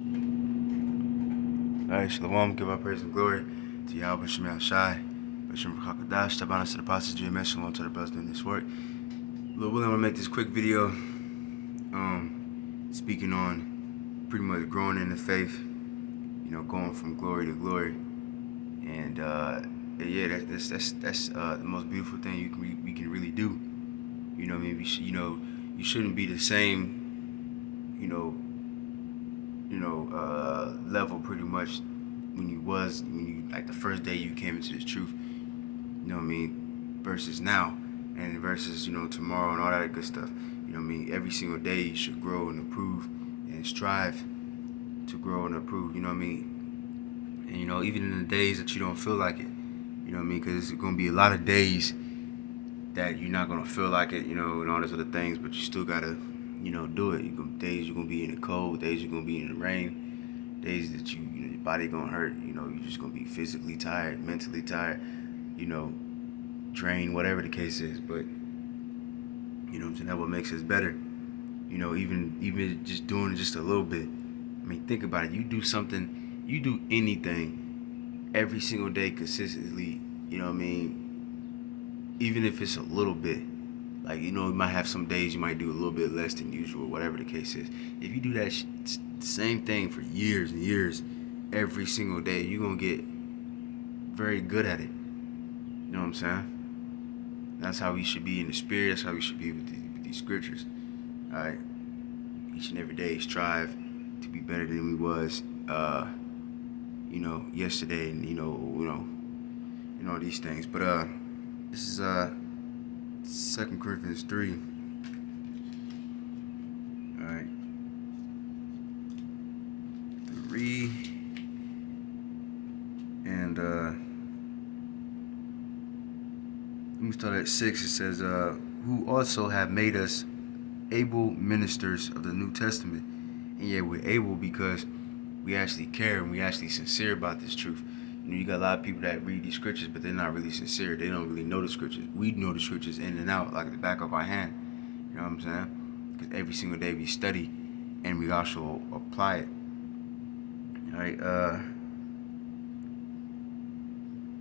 Alright, Shalom, give our praise and glory to Yahweh Shemel Shai, Bashim Rakakadash, Tabanas to the Apostles, GMS, Shalom to the brothers doing this work. Lord willing, I'm gonna make this quick video, speaking on pretty much growing in the faith, going from glory to glory. And yeah, that's the most beautiful thing we can really do. You know what I mean? You shouldn't be the same, level pretty much when you like the first day you came into this truth, you know what I mean, versus now, and versus tomorrow and all that good stuff. You know what I mean? Every single day you should grow and improve and strive to grow and improve. You know what I mean? And even in the days that you don't feel like it, you know what I mean? Because there's gonna be a lot of days that you're not gonna feel like it, and all those other things, but you still gotta, do it. Days you're gonna be in the cold, days you're gonna be in the rain, days that your body gonna hurt. You're just gonna be physically tired, mentally tired, you know, drained, whatever the case is. But what I'm saying, that's what makes us better. Even just doing just a little bit. I mean, think about it. You do something, you do anything every single day consistently. You know what I mean? Even if it's a little bit. Like, you might have some days you might do a little bit less than usual, whatever the case is. If you do that same thing for years and years, every single day, you're going to get very good at it. You know what I'm saying? That's how we should be in the spirit. That's how we should be with these scriptures. All right? Each and every day, strive to be better than we was, yesterday, and all these things. But this is 2 Corinthians 3. All right. 3 and let me start at 6. It says, who also have made us able ministers of the New Testament. And yeah, we're able because we actually care and we actually sincere about this truth. You got a lot of people that read these scriptures, but they're not really sincere. They don't really know the scriptures. We know the scriptures in and out, like the back of our hand. You know what I'm saying? Because every single day we study and we also apply it. All right.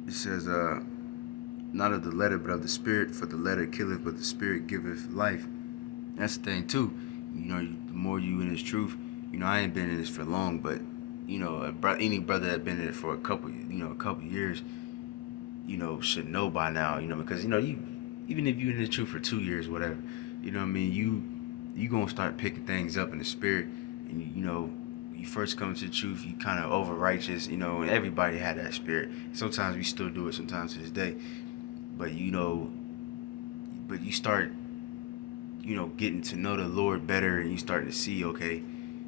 It says, not of the letter, but of the spirit. For the letter killeth, but the spirit giveth life. That's the thing too. The more you in this truth, I ain't been in this for long, but any brother that been in it for a couple years, should know by now, because you even if you in the truth for 2 years, whatever, you know what I mean, you gonna start picking things up in the spirit, and you first come to the truth, you kind of over righteous, and everybody had that spirit. Sometimes we still do it, sometimes to this day, but but you start getting to know the Lord better, and you start to see, okay,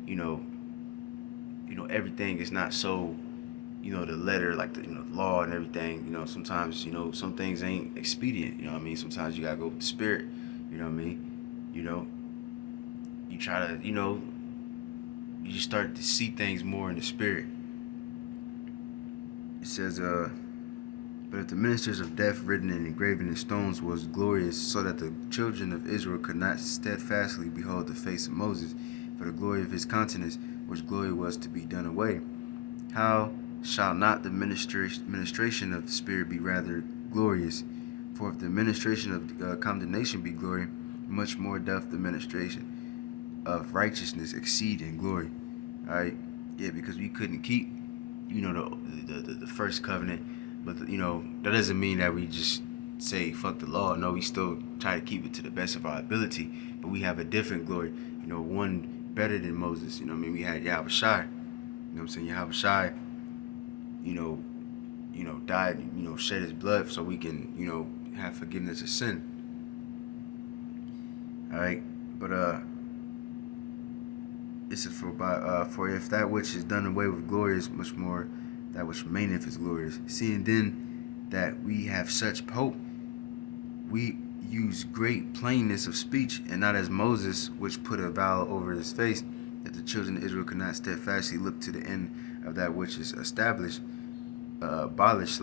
you know, everything is not so, the letter, like the law and everything. Sometimes some things ain't expedient. You know what I mean? Sometimes you gotta go with the spirit. You know what I mean? You try to, you just start to see things more in the spirit. It says, but if the ministers of death written and engraven in stones was glorious, so that the children of Israel could not steadfastly behold the face of Moses, for the glory of his countenance, which glory was to be done away, how shall not the ministration of the Spirit be rather glorious? For if the ministration of condemnation be glory, much more doth the ministration of righteousness exceed in glory. All right, yeah, because we couldn't keep, the first covenant, but that doesn't mean that we just say fuck the law. No, we still try to keep it to the best of our ability, but we have a different glory. One better than Moses. We had Yahweh Shai. I'm saying? Yahweh Shai, died, shed his blood so we can, have forgiveness of sin. All right, but this is for if that which is done away with glory is much more that which remaineth is glorious. Seeing then that we have such hope, we use great plainness of speech, and not as Moses, which put a veil over his face, that the children of Israel could not steadfastly look to the end of that which is established, abolished,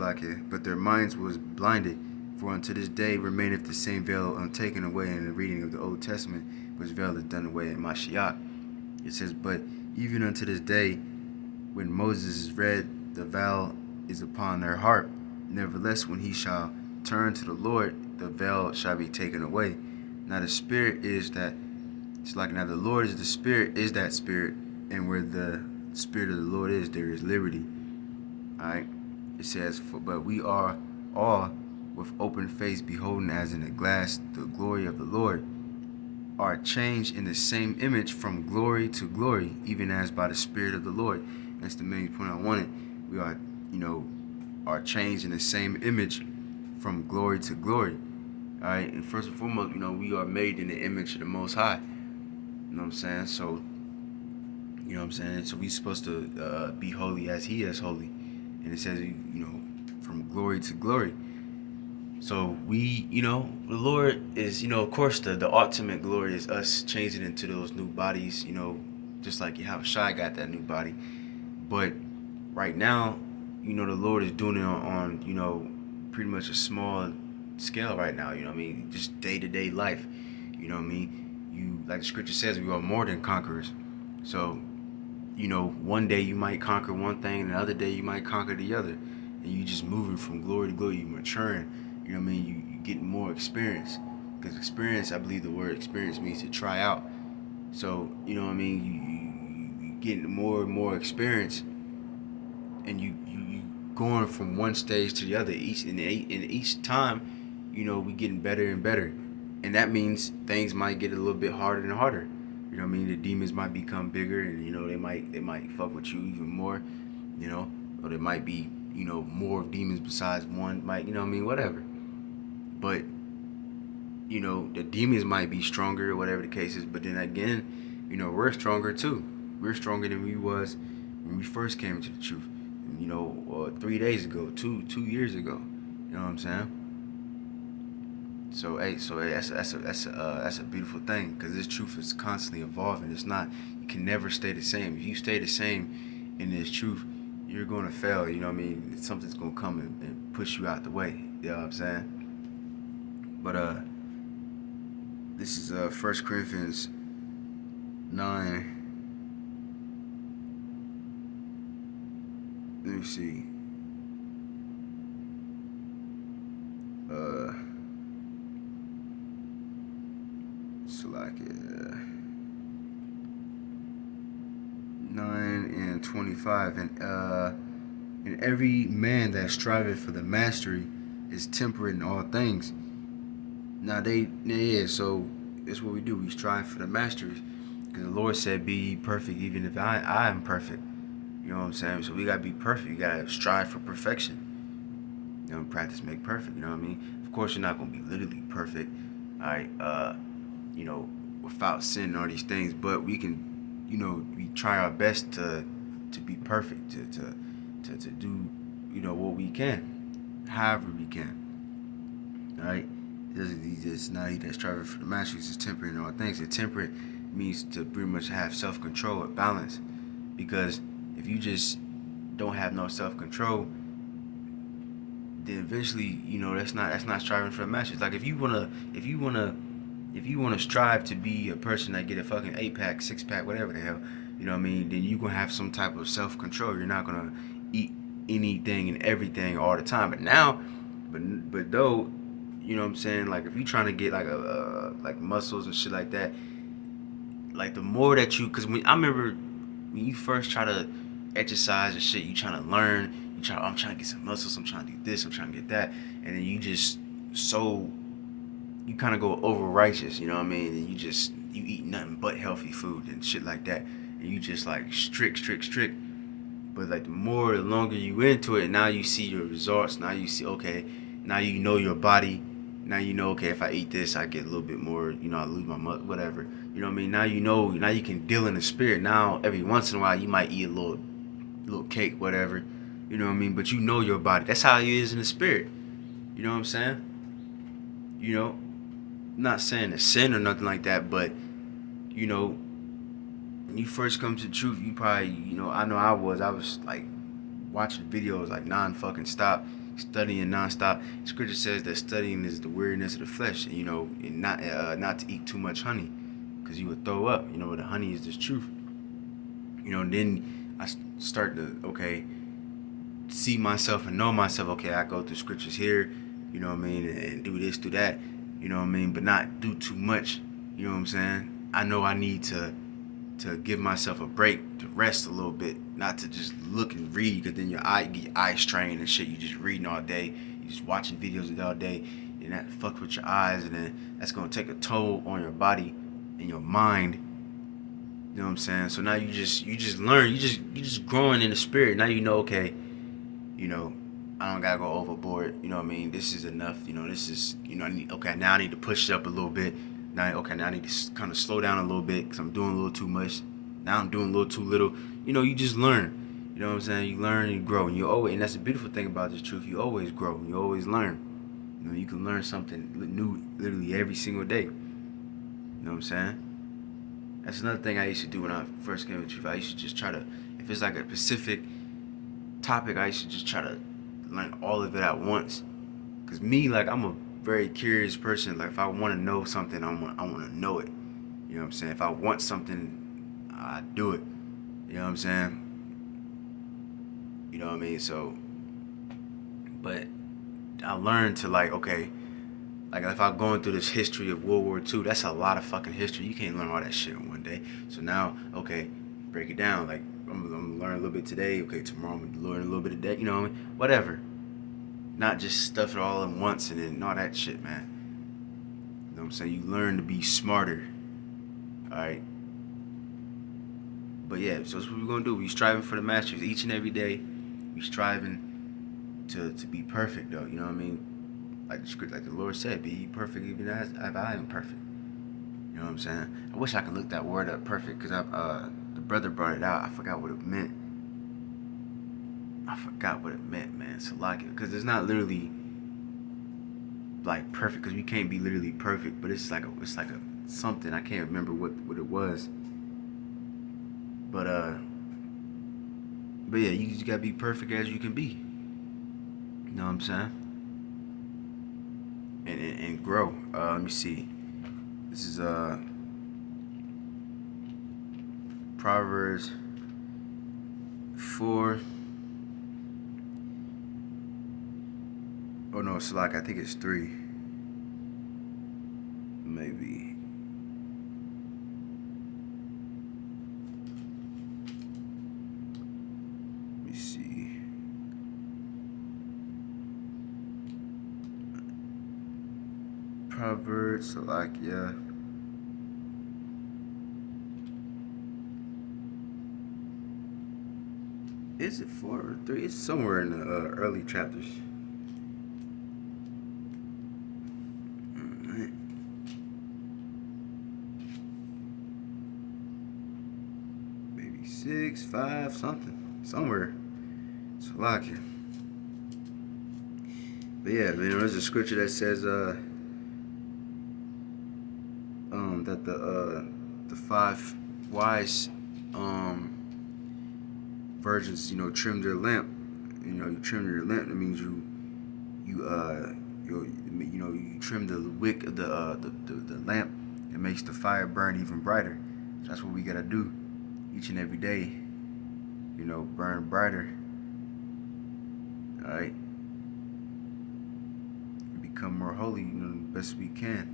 but their minds was blinded. For unto this day remaineth the same veil untaken away in the reading of the Old Testament, which veil is done away in Mashiach. It says, but even unto this day, when Moses is read, the veil is upon their heart. Nevertheless, when he shall turn to the Lord, the veil shall be taken away. Now the Spirit is that. It's like now the Lord is the Spirit, is that Spirit, and where the Spirit of the Lord is, there is liberty. All right. It says, but we are all with open face, beholding as in a glass the glory of the Lord, are changed in the same image from glory to glory, even as by the Spirit of the Lord. That's the main point I wanted. We are, are changed in the same image from glory to glory. All right. And first and foremost, we are made in the image of the Most High. You know what I'm saying? So, So we're supposed to be holy as He is holy. And it says, from glory to glory. So we, the Lord is, of course, the ultimate glory is us changing into those new bodies, just like how Shai got that new body. But right now, the Lord is doing it on pretty much a small scale right now, just day-to-day life, like the scripture says, we are more than conquerors. So, one day you might conquer one thing, and the other day you might conquer the other. And you just moving from glory to glory, you maturing, you getting more experience. Because experience, I believe the word experience means to try out. So, you getting more and more experience, and you going from one stage to the other. Each time, we getting better and better. And that means things might get a little bit harder and harder. The demons might become bigger, and they might fuck with you even more, or there might be more demons besides one, whatever. But the demons might be stronger, or whatever the case is. But then again, we're stronger too. We're stronger than we was when we first came to the truth. 3 days ago, 2 years ago. You know what I'm saying? So that's a beautiful thing, because this truth is constantly evolving. It's not, you can never stay the same. If you stay the same in this truth, you're going to fail. Something's going to come and push you out the way. You know what I'm saying? But this is 1 Corinthians 9. Let me see. Salakia 9:25, and every man that striveth for the mastery is temperate in all things. Now so it's what we do. We strive for the mastery, because the Lord said, "Be ye perfect, even if I am perfect." You know what I'm saying? So we gotta be perfect. You gotta strive for perfection. Practice make perfect. You know what I mean? Of course, you're not gonna be literally perfect, all right? Without sin and all these things, but we can, we try our best to be perfect, to do, what we can, however we can. All right? It's not he that striveth for the mastery, is temperate in all things. And temperate means to pretty much have self-control or balance, because if you just don't have no self-control, then eventually, that's not striving for the mastery. It's like if you wanna strive to be a person that get a fucking 8-pack, 6-pack, whatever the hell, then you're gonna have some type of self-control. You're not gonna eat anything and everything all the time. But now, but though, what I'm saying, like if you're trying to get like like muscles and shit like that, like the more that because I remember when you first try to exercise and shit, you trying to learn, I'm trying to get some muscles, I'm trying to do this, I'm trying to get that, and then you kind of go over righteous, and you eat nothing but healthy food and shit like that, and you just like strict. But like the longer you into it, now you see your results. Now you see, okay, now you know your body. Now you know, okay, if I eat this, I get a little bit more, I lose my whatever. Now now you can deal in the spirit. Now every once in a while you might eat a little cake, whatever. But your body. That's how it is in the spirit. You know what I'm saying? Not saying a sin or nothing like that, but when you first come to the truth, you probably, I know I was like watching videos like non-fucking stop, studying non-stop. Scripture says that studying is the weariness of the flesh, and and not to eat too much honey, because you would throw up. The honey is the truth. Then I start to, okay, see myself and know myself. Okay, I go through scriptures here, and do this, do that, but not do too much. You know what I'm saying? I know I need to give myself a break, to rest a little bit, not to just look and read, because then your eye strain and shit. You just reading all day, you just watching videos all day, and that fuck with your eyes, and then that's gonna take a toll on your body and your mind. You know what I'm saying? So now you just learn, you just growing in the spirit. Now okay, you know, I don't gotta go overboard. This is enough. This is, okay, now I need to push it up a little bit. Now I need to kind of slow down a little bit because I'm doing a little too much. Now I'm doing a little too little. You just learn. You know what I'm saying? You learn and you grow, and that's the beautiful thing about this truth. You always grow. You always learn. You can learn something new literally every single day. You know what I'm saying? That's another thing I used to do when I first came to truth. I used to just try to, if it's like a specific topic, I used to just try to learn all of it at once. Cause me, like, I'm a very curious person. Like, if I want to know something, I want to know it. You know what I'm saying? If I want something, I do it. You know what I'm saying? You know what I mean? So, but I learned to, like, okay, like if I'm going through this history of World War II, that's a lot of fucking history. You can't learn all that shit in one day. So now, okay, break it down. Like, I'm gonna learn a little bit today. Okay, tomorrow I'm gonna learn a little bit of that. You know what I mean? Whatever. Not just stuff it all at once and then all that shit, man. You know what I'm saying? You learn to be smarter. Alright? But yeah, so that's what we're gonna do. We striving for the masters each and every day. We striving to be perfect though, you know what I mean? Like the script, like the Lord said, be perfect even as I am perfect. You know what I'm saying? I wish I could look that word up, perfect, because the brother brought it out. I forgot what it meant. Man. Salaki, because it's not literally like perfect, because we can't be literally perfect, but it's like a something. I can't remember what it was. But yeah, you just gotta be perfect as you can be. You know what I'm saying? And grow. Let me see. This is Proverbs 4. Oh no, it's like, I think it's 3. Maybe. Let me see. Proverbs, like, yeah. Is it 4 or 3? It's somewhere in the early chapters. Right. Maybe 6, 5, something. Somewhere. It's like it. But yeah, there's a scripture that says that the 5 wise virgins, trimmed their lamp. You trim your lamp. That means you trim the wick of the lamp. It makes the fire burn even brighter. So that's what we gotta do each and every day. Burn brighter. All right. Become more holy, the best we can.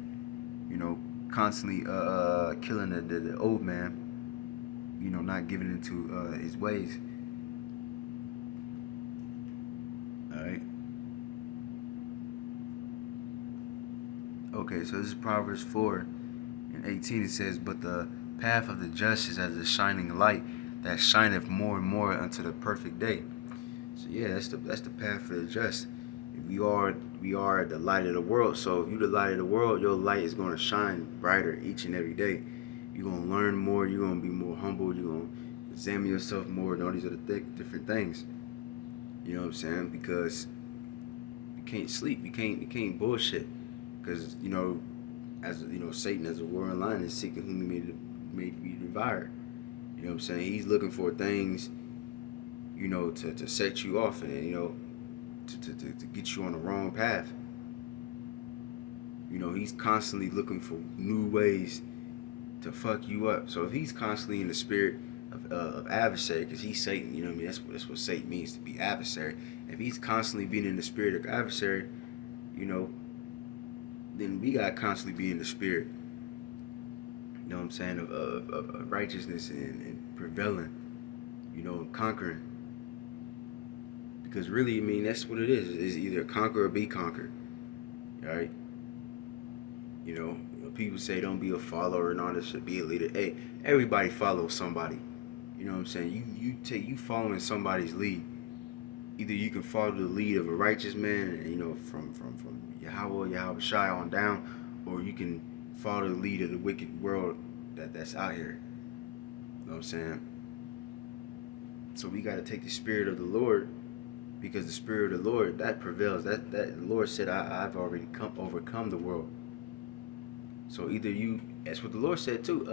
Constantly killing the old man. Not giving into his ways. Alright. Okay, so this is Proverbs 4 and 18. It says, but the path of the just is as a shining light that shineth more and more unto the perfect day. So yeah, that's the path for the just. We are the light of the world. So if you're the light of the world, your light is going to shine brighter each and every day. You're going to learn more. You're going to be more humble. You're going to examine yourself more and all these other different things. You know what I'm saying? Because you can't sleep. You can't bullshit. Because, as Satan, as a roaring lion, is seeking whom he may be devoured. You know what I'm saying? He's looking for things, to set you off and, to get you on the wrong path. He's constantly looking for new ways to fuck you up. So if he's constantly in the spirit of adversary, because he's Satan. You know what I mean? That's what Satan means, to be adversary. If he's constantly being in the spirit of adversary, you know, then we gotta constantly be in the spirit. You know what I'm saying? Of righteousness and prevailing. You know, conquering. Because really, I mean, that's what it is. It's either conquer or be conquered. Right? You know, people say don't be a follower and all this shit. Be a leader. Hey, everybody follows somebody. You know what I'm saying? You following somebody's lead. Either you can follow the lead of a righteous man, you know, from Yahweh Shai on down, or you can follow the lead of the wicked world that's out here. You know what I'm saying? So we got to take the spirit of the Lord, because the spirit of the Lord that prevails. That the Lord said, I've already overcome the world. So either you, that's what the Lord said too.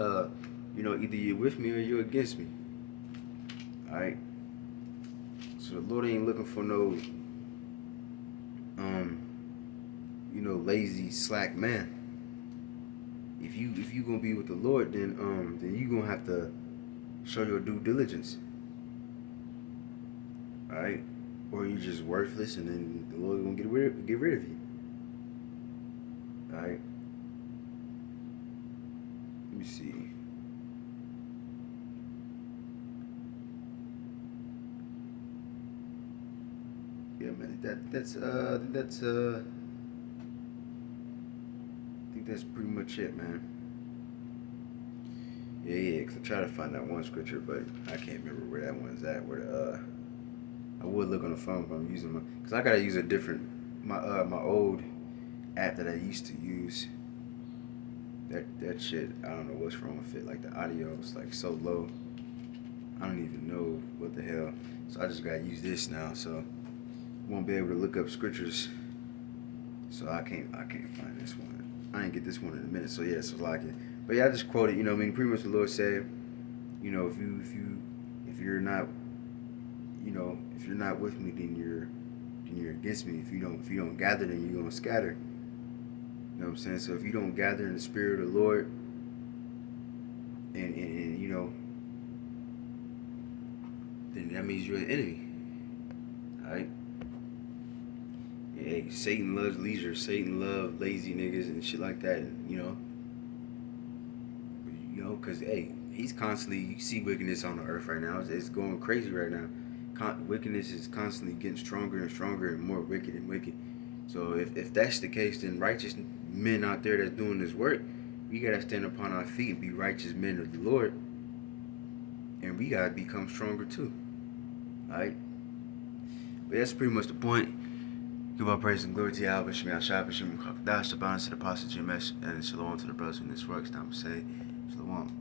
You know, either you're with me or you're against me. All right. So the Lord ain't looking for no, you know, lazy slack man. If you gonna be with the Lord, then you gonna have to show your due diligence. All right. Or you're just worthless, and then the Lord gonna get rid of you. All right. Let me see. Yeah, man. I think that's pretty much it, man. Yeah. Cause I try to find that one scripture, but I can't remember where that one's at. Where I would look on the phone, but I'm using cause I gotta use a different, my old app that I used to use. That shit, I don't know what's wrong with it. Like the audio is like so low. I don't even know what the hell. So I just gotta use this now. So won't be able to look up scriptures. So I can't find this one. I didn't get this one in a minute. So yeah, so like it. But yeah, I just quoted. You know, what I mean, pretty much the Lord said, you know, if you're not, you know, if you're not with me, then you're against me. If you don't gather, then you're gonna scatter. You know what I'm saying? So if you don't gather in the spirit of the Lord, and you know, then that means you're an enemy. Alright? Yeah, Satan loves leisure. Satan loves lazy niggas and shit like that. You know, cause hey, he's constantly. You see wickedness on the earth right now. It's going crazy right now. Wickedness is constantly getting stronger and stronger and more wicked and wicked. So if that's the case, then righteous men out there that's doing this work, we gotta stand upon our feet and be righteous men of the Lord, and we gotta become stronger too. All right. But that's pretty much the point. Give all praise and glory to Yahweh, Shemi Ashai, B'Shem Chakdash, the balance to the apostle GMS, and shalom to the brothers in this work. It's time to say shalom.